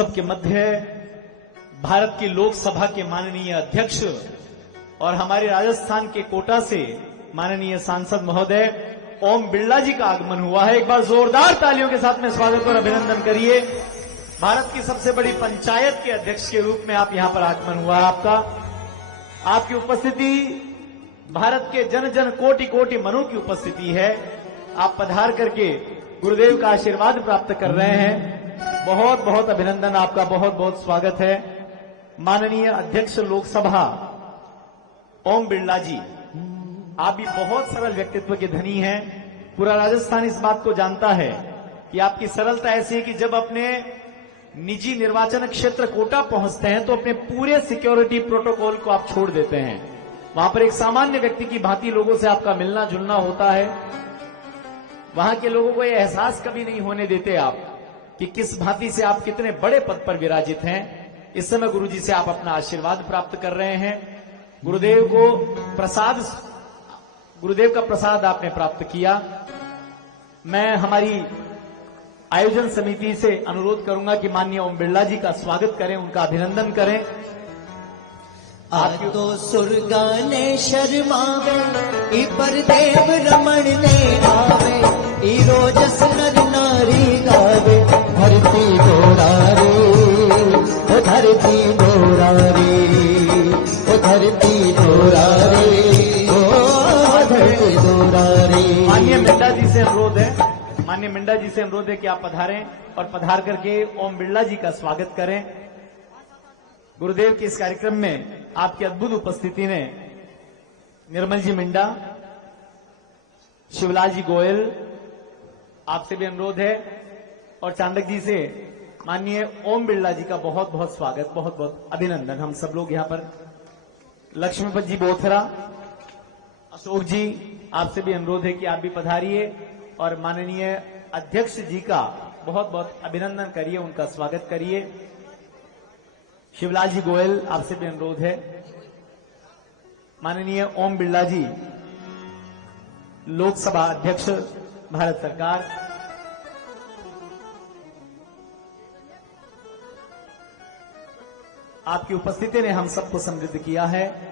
सब के मध्य भारत की लोकसभा के माननीय अध्यक्ष और हमारे राजस्थान के कोटा से माननीय सांसद महोदय ओम बिरला जी का आगमन हुआ है। एक बार जोरदार तालियों के साथ में स्वागत और अभिनंदन करिए। भारत की सबसे बड़ी पंचायत के अध्यक्ष के रूप में आप यहां पर आगमन हुआ है आपका। आपकी उपस्थिति भारत के जन जन कोटि कोटि मनों की उपस्थिति है। आप पधार करके गुरुदेव का आशीर्वाद प्राप्त कर रहे हैं। बहुत बहुत अभिनंदन, आपका बहुत बहुत स्वागत है। माननीय अध्यक्ष लोकसभा ओम बिरला जी, आप भी बहुत सरल व्यक्तित्व के धनी हैं। पूरा राजस्थान इस बात को जानता है कि आपकी सरलता ऐसी है कि जब अपने निजी निर्वाचन क्षेत्र कोटा पहुंचते हैं तो अपने पूरे सिक्योरिटी प्रोटोकॉल को आप छोड़ देते हैं। वहां पर एक सामान्य व्यक्ति की भांति लोगों से आपका मिलना जुलना होता है। वहां के लोगों को यह एहसास कभी नहीं होने देते आप कि किस भांति से आप कितने बड़े पद पर विराजित हैं। इस समय गुरुजी से आप अपना आशीर्वाद प्राप्त कर रहे हैं। गुरुदेव का प्रसाद आपने प्राप्त किया। मैं हमारी आयोजन समिति से अनुरोध करूंगा कि माननीय ओम बिरला जी का स्वागत करें, उनका अभिनंदन करें। आप तो सुरगा ने शर्मावे, इपर देव रमण ने आवे, रोजस नर नारी गावे, धरती दोरारे, ओ धरती दोरारे, ओ धरती दोरारे, ओ धरती दोरारे। माननीय मिंडा जी से अनुरोध है कि आप पधारें और पधार करके ओम बिरला जी का स्वागत करें। गुरुदेव के इस कार्यक्रम में आपकी अद्भुत उपस्थिति ने निर्मल जी मिंडा, शिवलाल जी गोयल, आपसे भी अनुरोध है, और चांडक जी से माननीय ओम बिरला जी का बहुत बहुत स्वागत, बहुत बहुत अभिनंदन। हम सब लोग यहां पर, लक्ष्मीपत जी बोथरा, अशोक जी, आपसे भी अनुरोध है कि आप भी पधारिए और माननीय अध्यक्ष जी का बहुत बहुत अभिनंदन करिए, उनका स्वागत करिए। शिवलाल जी गोयल, आपसे भी अनुरोध है। माननीय ओम बिरला जी, लोकसभा अध्यक्ष भारत सरकार, आपकी उपस्थिति ने हम सबको समृद्ध किया है।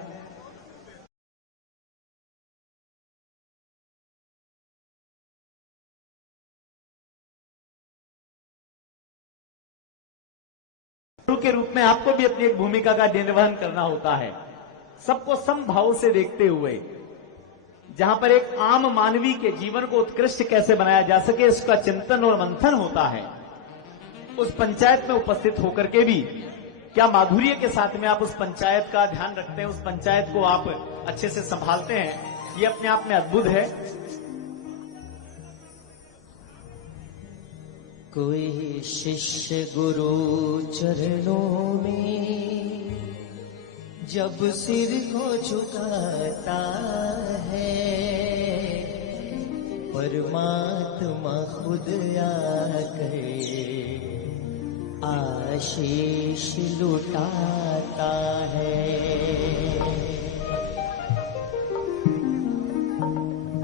के रूप में आपको भी अपनी एक भूमिका का निर्वहन करना होता है, सबको समभाव से देखते हुए। जहां पर एक आम मानवी के जीवन को उत्कृष्ट कैसे बनाया जा सके, इसका चिंतन और मंथन होता है। उस पंचायत में उपस्थित होकर के भी क्या माधुर्य के साथ में आप उस पंचायत का ध्यान रखते हैं, उस पंचायत को आप अच्छे से संभालते हैं, ये अपने आप में अद्भुत है। कोई शिष्य गुरु चरणों में जब सिर को झुकाता है, परमात्मा खुद आकर आशीष लुटाता है।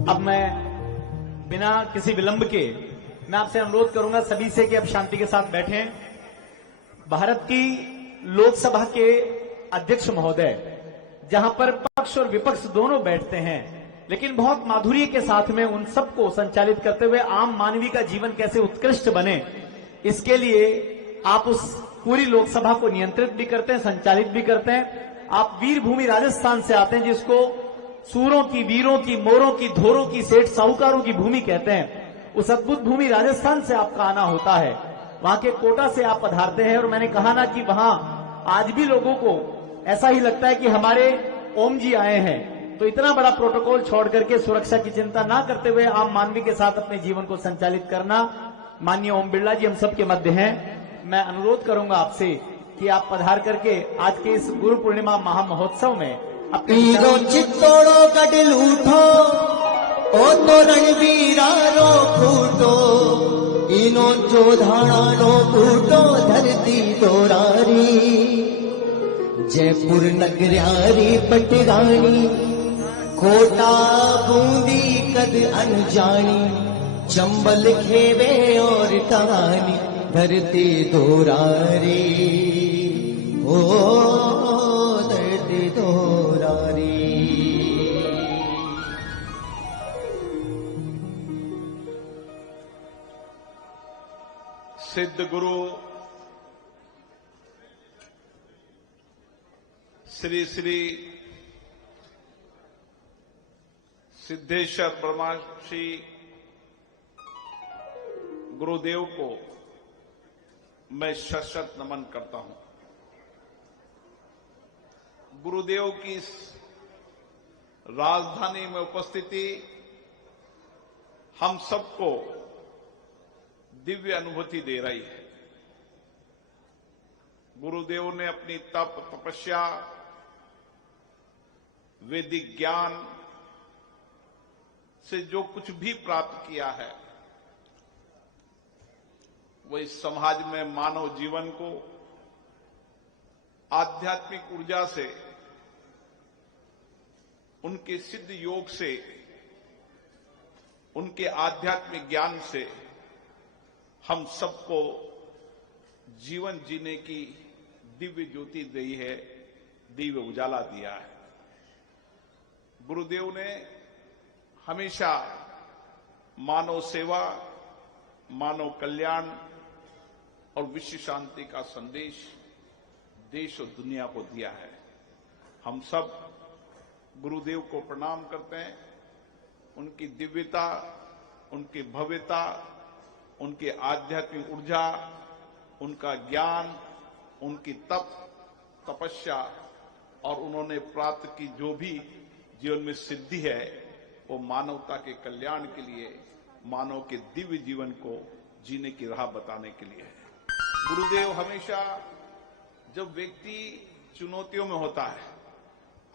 अब मैं बिना किसी विलंब के मैं आपसे अनुरोध करूंगा सभी से कि अब शांति के साथ बैठें। भारत की लोकसभा के अध्यक्ष महोदय, जहां पर पक्ष और विपक्ष दोनों बैठते हैं, लेकिन बहुत माधुर्य के साथ में उन सबको संचालित करते हुए आम मानवी का जीवन कैसे उत्कृष्ट बने, इसके लिए आप उस पूरी लोकसभा को नियंत्रित भी करते हैं, संचालित भी करते हैं। आप वीर भूमि राजस्थान से आते हैं, जिसको सूरों की, वीरों की, मोरों की, धोरों की, सेठ साहूकारों की भूमि कहते हैं। उस अद्भुत भूमि राजस्थान से आपका आना होता है, वहां के कोटा से आप पधारते हैं। और मैंने कहा ना कि वहां आज भी लोगों को ऐसा ही लगता है कि हमारे ओम जी आए हैं। तो इतना बड़ा प्रोटोकॉल छोड़ करके सुरक्षा की चिंता ना करते हुए आम मानवी के साथ अपने जीवन को संचालित करना, माननीय ओम बिरला जी हम सबके मध्य हैं। मैं अनुरोध करूंगा आपसे कि आप पधार करके आज के इस गुरु पूर्णिमा महामहोत्सव में अपने चित्तोड़ो गडल उठो, ओ तो रणवीरारो फूटो, इनो जोधाणानो फूटो, धरती दोरारी, जयपुर नगरारी पटरानी, कोटा बूंदी कद अनजानी, चंबल खेवे और कहानी, धरती दोरारी ओ धरती दोरारी। सिद्ध गुरु श्री श्री सिद्धेश्वर ब्रह्मर्षि गुरुदेव को मैं शत नमन करता हूं। गुरुदेव की इस राजधानी में उपस्थिति हम सबको दिव्य अनुभूति दे रही है। गुरुदेव ने अपनी तप तपस्या वैदिक ज्ञान से जो कुछ भी प्राप्त किया है वो इस समाज में मानव जीवन को आध्यात्मिक ऊर्जा से, उनके सिद्ध योग से, उनके आध्यात्मिक ज्ञान से हम सबको जीवन जीने की दिव्य ज्योति दी है, दिव्य उजाला दिया है। गुरुदेव ने हमेशा मानव सेवा, मानव कल्याण और विश्व शांति का संदेश देश और दुनिया को दिया है। हम सब गुरुदेव को प्रणाम करते हैं। उनकी दिव्यता, उनकी भव्यता, उनकी आध्यात्मिक ऊर्जा, उनका ज्ञान, उनकी तपस्या और उन्होंने प्राप्त की जो भी जीवन में सिद्धि है वो मानवता के कल्याण के लिए, मानव के दिव्य जीवन को जीने की राह बताने के लिए है। गुरुदेव हमेशा जब व्यक्ति चुनौतियों में होता है,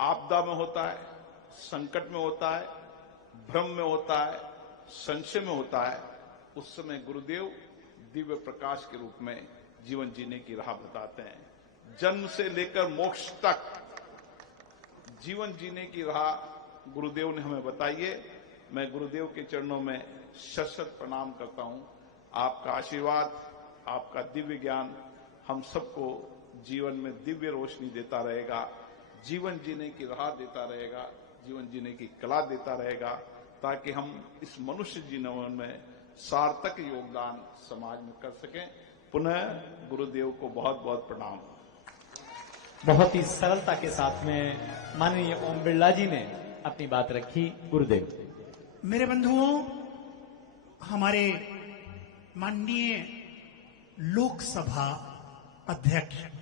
आपदा में होता है, संकट में होता है, भ्रम में होता है, संशय में होता है, उस समय गुरुदेव दिव्य प्रकाश के रूप में जीवन जीने की राह बताते हैं। जन्म से लेकर मोक्ष तक जीवन जीने की राह गुरुदेव ने हमें बताई है। मैं गुरुदेव के चरणों में शत प्रणाम करता हूं। आपका आशीर्वाद, आपका दिव्य ज्ञान हम सबको जीवन में दिव्य रोशनी देता रहेगा, जीवन जीने की राह देता रहेगा, जीवन जीने की कला देता रहेगा, ताकि हम इस मनुष्य जीवन में सार्थक योगदान समाज में कर सकें। पुनः गुरुदेव को बहुत बहुत प्रणाम। बहुत ही सरलता के साथ में माननीय ओम बिरला जी ने अपनी बात रखी। गुरुदेव। मेरे बंधुओं, हमारे माननीय लोकसभा अध्यक्ष